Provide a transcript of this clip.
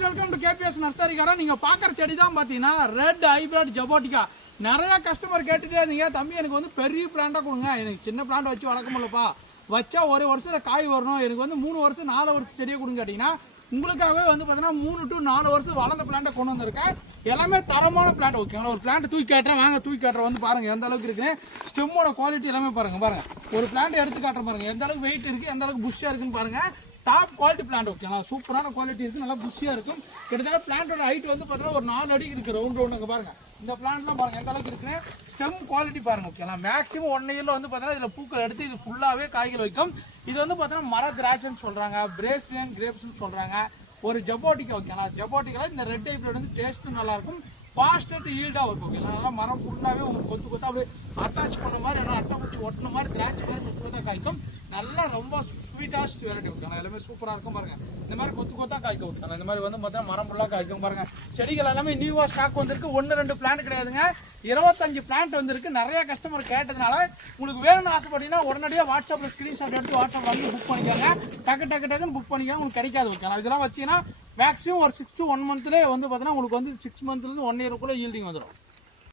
Friends, welcome to KBS nursery கடை. நீங்க பாக்குற செடி தான் பாத்தீங்கன்னா ரெட் ஹைபிரிட் ஜபோட்டிகா. நிறைய கஸ்டமர் கேட்டுட்டே இருந்தீங்க, தம்பி எனக்கு வந்து பெரிய பிளான்ட்டா கொடுங்க, எனக்கு சின்ன பிளான்ட் வச்சு வளர்க்க முடியலப்பா, வச்சா ஒரு வருஷத்துல காய் வரணும், எனக்கு வந்து 3 வருஷம் 4 வருஷம் செடியை கொடுங்க கேட்டீங்கன்னா உங்களுக்காகவே வந்து பார்த்தீங்கன்னா 3 to 4 வருஷம் வளர்ந்த பிளான்ட்டை கொண்டு வந்திருக்கேன். எல்லாமே தரமான பிளான்ட். ஓகேங்களா, ஒரு பிளான்ட் தூக்கி காட்டுறேன், வாங்க தூக்கி காட்டுறேன். வந்து பாருங்க எந்த அளவுக்கு இருக்கு, ஸ்டெம்மோட குவாலிட்டி எல்லாமே பாருங்க. ஒரு பிளான்ட் எடுத்து காட்டுறேன் பாருங்க, எந்த அளவுக்கு வெயிட் இருக்கு, எந்த அளவுக்கு புஷ்ஷா இருக்குன்னு பாருங்க. Top quality plant. ஓகேங்களா, சூப்பரான குவாலிட்டி இருக்கு, நல்லா புஷ்ஷியா இருக்கும். கிட்டத்தட்ட பிளான்ட்டோட ஹைட் வந்து பார்த்தீங்கன்னா ஒரு 4 அடி இருக்கு, ரவுண்ட் பாருங்க. இந்த பிளான்ட்லாம் பாருங்க எந்த அளவுக்கு இருக்குன்னு. ஸ்டெம் குவாலிட்டி பாருங்க. ஓகேங்களா, மேக்ஸிமம் 1 இயர்ல வந்து பார்த்தீங்கன்னா இதுல பூக்கள் எடுத்து இது ஃபுல்லாவே காய்கள் வைக்கும். இது வந்து பார்த்தீங்கன்னா மர திராட்சைன்னு சொல்றாங்க, பிரேசிலியன் கிரேப்ஸ்னு சொல்றாங்க, ஒரு ஜபோட்டிக்கா. ஓகேங்களா, ஜபோட்டிக்கா இந்த ரெட் ஹைபிரிட் வந்து டேஸ்ட்டும் நல்லா இருக்கும், ஃபாஸ்ட் ஈல்டா இருக்கும். ஓகேங்களா, நல்லா மரம் ஃபுல்லாவே உங்களுக்கு கொத்து கொத்தா அப்படியே அட்டாச் பண்ண மாதிரி, நல்லா அட்டை பிடிச்சி ஒட்டின மாதிரி திராட்சை மாதிரி கொத்து கொத்தா காய்க்கும். நல்லா ரொம்ப ஸ்வீட்டாஸ்ட் வெரைட்டி. ஓகேங்களா, எல்லாமே சூப்பராக இருக்கும் பாருங்க. இந்த மாதிரி கொத்து கொத்தா காய்க்கும். ஓகேங்களா, இந்த மாதிரி வந்து பார்த்தா மரம் ஃபுல்லாக காய்க்கும் பாருங்க. செடிகள் எல்லாமே நியூவா ஸ்டாக் வந்திருக்கு. 1-2 பிளான்ட் கிடையாதுங்க, 25 பிளான்ட் வந்திருக்கு. நிறைய கஸ்டமர் கேட்டதுனால உங்களுக்கு வேணும்னு ஆசைப்பட்டீங்கன்னா உடனடியாக வாட்ஸ்அப்பில் ஸ்க்ரீன்ஷாட் எடுத்து வாட்ஸ்அப் வந்து புக் பண்ணிக்கோங்க. டக்குன்னு புக் பண்ணிக்கோங்க, உங்களுக்கு கிடைக்காது. ஓகேங்களா, இதெல்லாம் வச்சீங்கன்னா மேக்ஸிமம் ஒரு 6 to 1 monthலேயே வந்து பார்த்தீங்கன்னா உங்களுக்கு வந்து 6 monthலேருந்து 1 year ஈல்டிங் வந்துடும்.